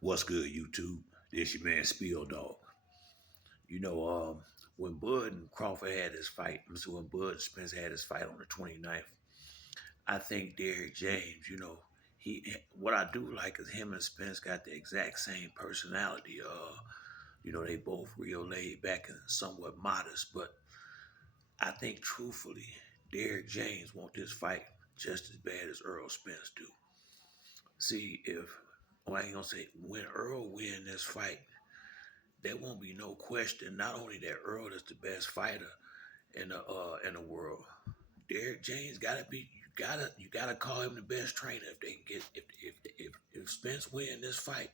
What's good, YouTube? This your man Spiel Dog. You know, when Bud and Crawford had his fight, so when Bud and Spence had his fight on the 29th, I think Derrick James, what I do like is him and Spence got the exact same personality. They both real laid back and somewhat modest, but I think truthfully, Derrick James want this fight just as bad as Errol Spence do. See, I ain't gonna say when Earl win this fight, there won't be no question. Not only that Earl is the best fighter in the world, Derrick James gotta be. You gotta call him the best trainer if they can get if Spence win this fight.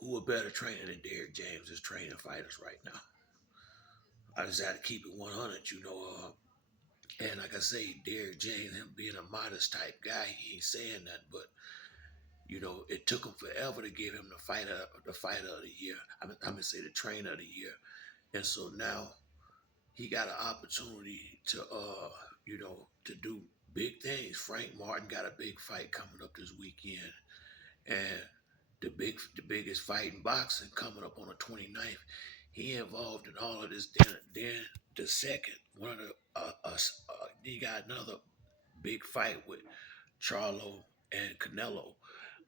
Who a better trainer than Derrick James is training fighters right now? I just had to keep it 100. And like I say, Derrick James, him being a modest type guy, he ain't saying nothing. But it took him forever to give him the fighter of the year. I'm gonna say the trainer of the year. And so now he got an opportunity to do big things. Frank Martin got a big fight coming up this weekend, and the biggest fight in boxing coming up on the 29th. He involved in all of this. Then the second one of the he got another big fight with Charlo and Canelo.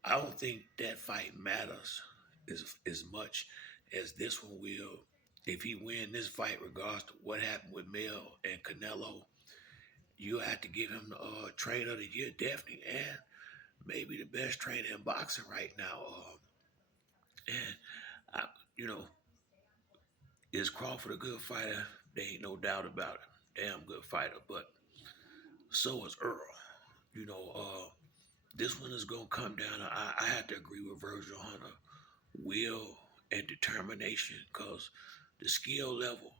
I don't think that fight matters as much as this one will. If he win this fight, regardless to what happened with Mel and Canelo, you have to give him the trainer of the year, definitely, and maybe the best trainer in boxing right now. And I, you know, is Crawford a good fighter? There ain't no doubt about it. Damn good fighter, but so is Earl. You know, this one is gonna come down. I have to agree with Virgil Hunter, will and determination, because the skill level,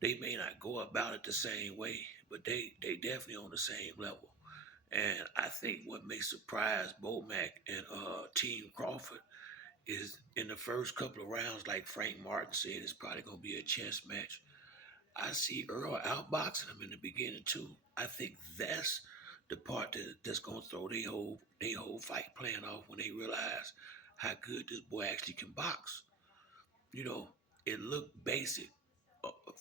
they may not go about it the same way, but they definitely on the same level. And I think what may surprise Bomac and Team Crawford is in the first couple of rounds, like Frank Martin said, it's probably gonna be a chess match. I see Earl outboxing him in the beginning too. I think that's the part that's gonna throw their whole fight plan off when they realize how good this boy actually can box. You know, it looked basic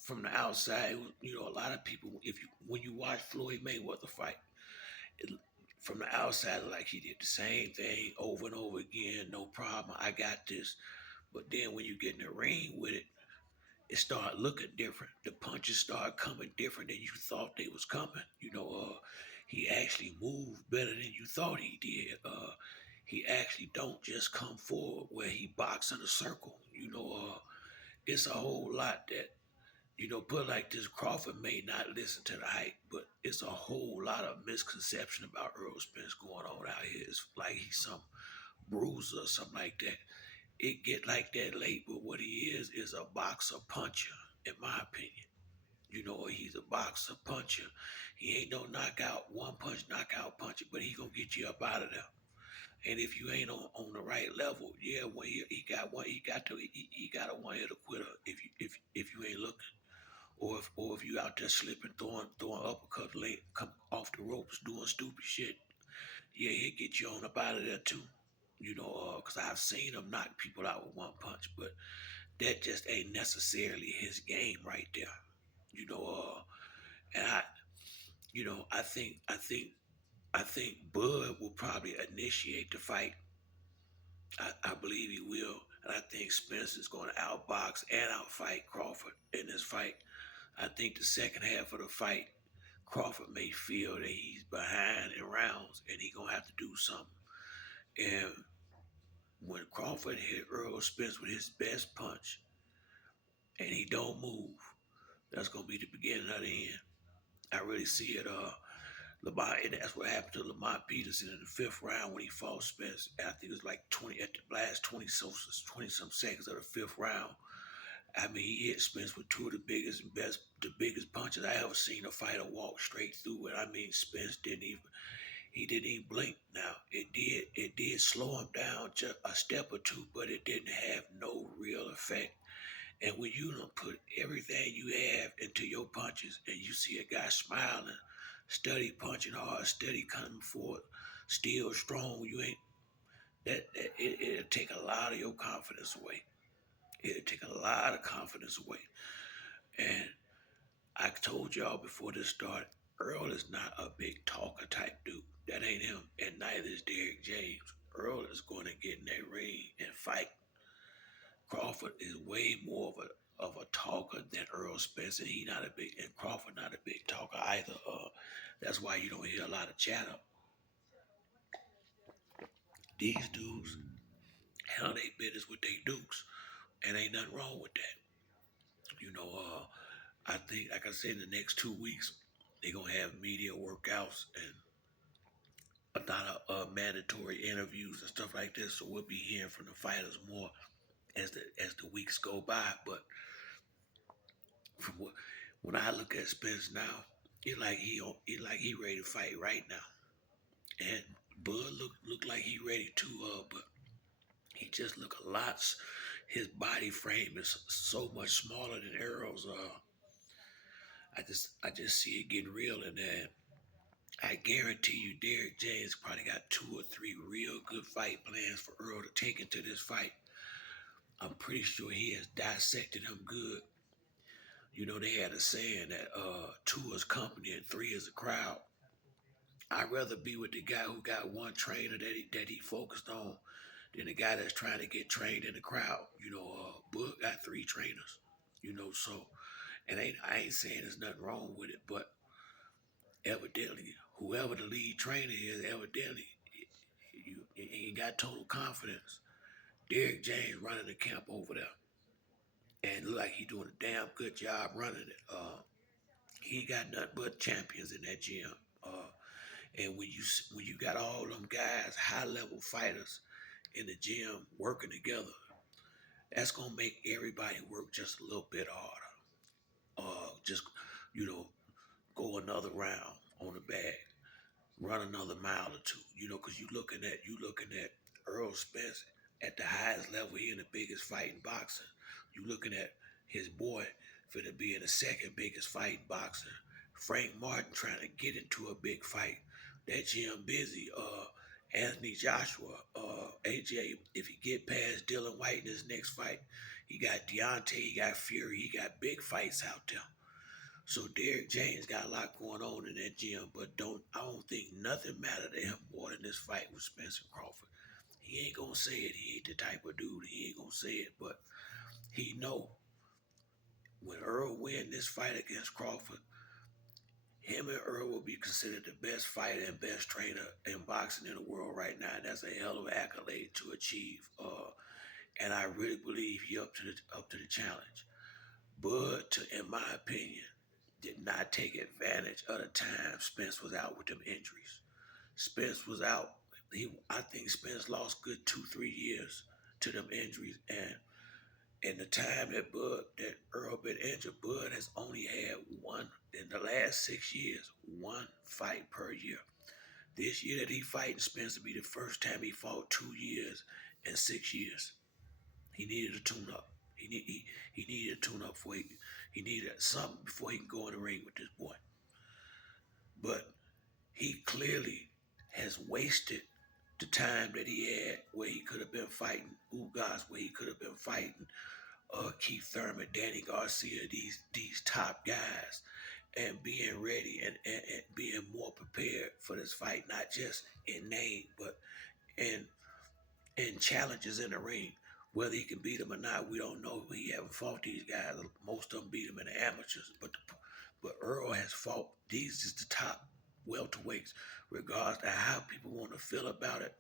from the outside. A lot of people, if you when you watch Floyd Mayweather fight, it, from the outside, like he did the same thing over and over again, no problem. I got this. But then when you get in the ring with it, it started looking different. The punches started coming different than you thought they was coming. He actually moved better than you thought he did. He actually don't just come forward where he box in a circle. It's a whole lot that put like this. Crawford may not listen to the hype, but it's a whole lot of misconception about Earl Spence going on out here. It's like he's some bruiser or something like that. It get like that late, but what he is a boxer puncher, in my opinion. He's a boxer puncher. He ain't no knockout puncher, but he gonna get you up out of there. And if you ain't on the right level, yeah, when he got a one hitter quitter if you ain't looking, or if you out there slipping, throwing uppercuts late, come off the ropes, doing stupid shit, yeah, he'll get you on up out of there too. Because I've seen him knock people out with one punch, but that just ain't necessarily his game right there. You know, and I think Bud will probably initiate the fight. I believe he will, and I think Spence is going to outbox and outfight Crawford in this fight. I think the second half of the fight, Crawford may feel that he's behind in rounds, and he gonna have to do something. And when Crawford hit Earl Spence with his best punch, and he don't move, that's gonna be the beginning of the end. I really see it. Lamar, and that's what happened to Lamar Peterson in the fifth round when he fought Spence. I think it was like 20 at the last 20 some seconds of the fifth round. I mean, he hit Spence with two of the biggest punches I ever seen a fighter walk straight through it. I mean, Spence didn't even blink. Now it did slow him down just a step or two, but it didn't have no real effect. And when you don't put everything you have into your punches and you see a guy smiling, steady punching hard, steady coming forward, still strong, you ain't it'll take lot of your confidence away. It'll take a lot of confidence away. And I told y'all before this started, Earl is not a big talker type dude. That ain't him, and neither is Derrick James. Earl is going to get in that ring and fight. Crawford is way more of a talker than Earl Spence, and he not a big and Crawford not a big talker either. That's why you don't hear a lot of chatter. These dudes handle their business with their dukes, and ain't nothing wrong with that. I think, like I said, in the next 2 weeks, they're gonna have media workouts and a lot of mandatory interviews and stuff like this. So we'll be hearing from the fighters more as the weeks go by. But from when I look at Spence now, it like he ready to fight right now. And Bud look like he ready to, but he just look a lot. His body frame is so much smaller than Errol's. I just see it getting real in there. I guarantee you, Derrick James probably got 2 or 3 real good fight plans for Earl to take into this fight. I'm pretty sure he has dissected him good. They had a saying that 2 is company and 3 is a crowd. I'd rather be with the guy who got one trainer that he focused on than the guy that's trying to get trained in the crowd. Bud got 3 trainers. So and I ain't saying there's nothing wrong with it, but evidently, whoever the lead trainer is, evidently, you ain't got total confidence. Derrick James running the camp over there, and look like he doing a damn good job running it. He ain't got nothing but champions in that gym. And when you got all them guys, high level fighters in the gym working together, that's gonna make everybody work just a little bit harder. Just you know, go another round on the bag, run another mile or two. Because you looking at Earl Spence at the highest level. He in the biggest fight in boxing. You looking at his boy finna be in the second biggest fight in boxing. Frank Martin trying to get into a big fight. That gym busy. Anthony Joshua, AJ. If he get past Dylan White in his next fight, he got Deontay, he got Fury, he got big fights out there. So Derrick James got a lot going on in that gym, but I don't think nothing mattered to him more than this fight with Spencer Crawford. He ain't gonna say it. He ain't the type of dude. He ain't gonna say it, but he know when Earl win this fight against Crawford, him and Earl will be considered the best fighter and best trainer in boxing in the world right now. And that's a hell of an accolade to achieve. And I really believe he up to the challenge. Bud, in my opinion, did not take advantage of the time Spence was out with them injuries. Spence was out. I think Spence lost good 2, 3 years to them injuries, and in the time that Earl been injured, Bud has only had one in the last 6 years, one fight per year. This year that he fighting, Spence will be the first time he fought 2 years and 6 years. He needed a tune up. He needed a tune up he needed something before he can go in the ring with this boy. But he clearly has wasted the time that he had where he could have been fighting Ugas, where he could have been fighting Keith Thurman, Danny Garcia, these top guys, and being ready and being more prepared for this fight, not just in name, but in challenges in the ring. Whether he can beat them or not, we don't know. We haven't fought these guys. Most of them beat him in the amateurs, but Earl has fought. These is the top welterweights, regardless of how people want to feel about it.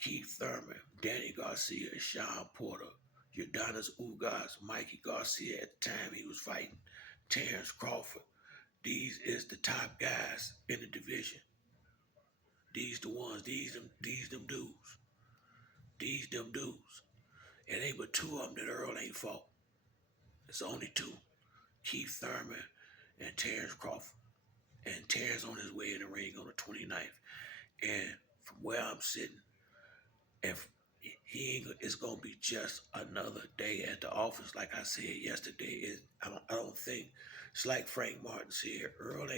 Keith Thurman, Danny Garcia, Sean Porter, Udonis Ugas, Mikey Garcia at the time he was fighting, Terrence Crawford. These is the top guys in the division. These the ones. These them dudes. These them dudes. It ain't but 2 of them that Earl ain't fought. It's only 2. Keith Thurman and Terrence Crawford. And Terrence on his way in the ring on the 29th. And from where I'm sitting, if it's gonna be just another day at the office, like I said yesterday. I don't think it's like Frank Martin said. Earl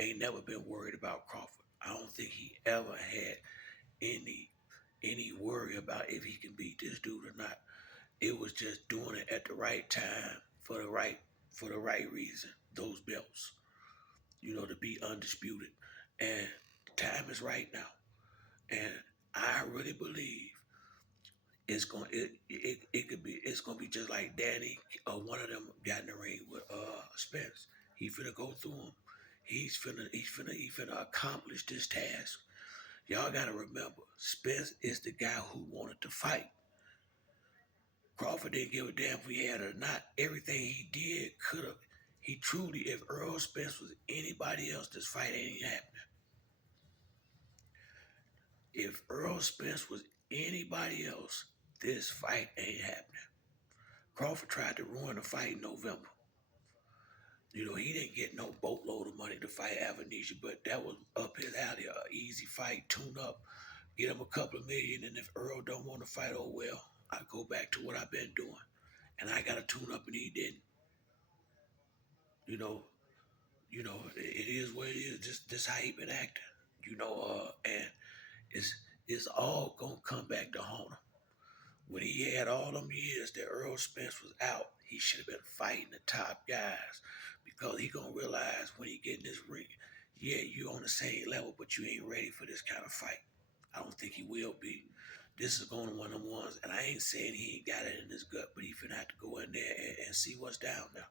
ain't never been worried about Crawford. I don't think he ever had any any worry about if he can beat this dude or not. It was just doing it at the right time for the right reason. Those belts, to be undisputed, and the time is right now. And I really believe it could be it's gonna be just like Danny. One of them got in the ring with Spence. He finna go through him. He finna accomplish this task. Y'all gotta remember, Spence is the guy who wanted to fight. Crawford didn't give a damn if he had it or not. Everything he did could have. He truly, if Earl Spence was anybody else, this fight ain't happening. If Earl Spence was anybody else, this fight ain't happening. Crawford tried to ruin the fight in November. He didn't get no boatload of money to fight Avanesha, but that was up his alley. A easy fight, tune up, get him a couple of million, and if Earl don't want to fight, oh well, I go back to what I've been doing. And I got to tune up, and he didn't. You know, it is what it is. This how he been acting. And it's all gonna come back to haunt him. When he had all them years that Earl Spence was out, he should have been fighting the top guys because he gonna realize when he get in this ring, yeah, you on the same level, but you ain't ready for this kind of fight. I don't think he will be. This is going to one of them ones, and I ain't saying he ain't got it in his gut, but he finna have to go in there and see what's down there.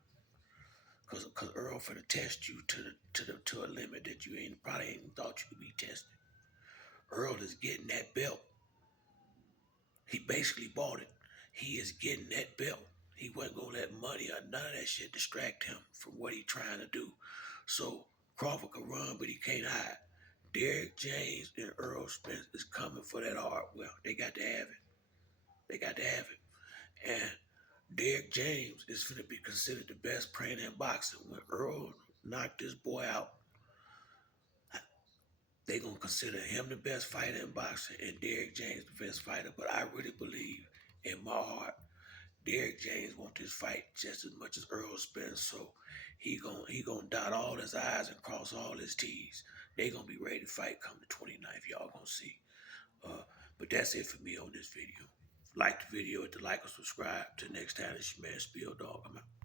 Cause Earl finna test you to a limit that you ain't probably ain't thought you could be tested. Earl is getting that belt. He basically bought it. He is getting that belt. He wasn't gonna let money or none of that shit distract him from what he trying to do. So Crawford can run, but he can't hide. Derrick James and Earl Spence is coming for that hardware. They got to have it. They got to have it. And Derrick James is going to be considered the best trainer in boxing. When Earl knocked this boy out, they going to consider him the best fighter in boxing and Derrick James the best fighter. But I really believe in my heart, Derrick James wants this fight just as much as Earl Spence. So he gonna dot all his I's and cross all his T's. They gonna be ready to fight come the 29th. Y'all gonna see. Uh, but that's it for me on this video. Like the video, hit the like or subscribe. Till next time, it's your man Spill Dog. I'm out.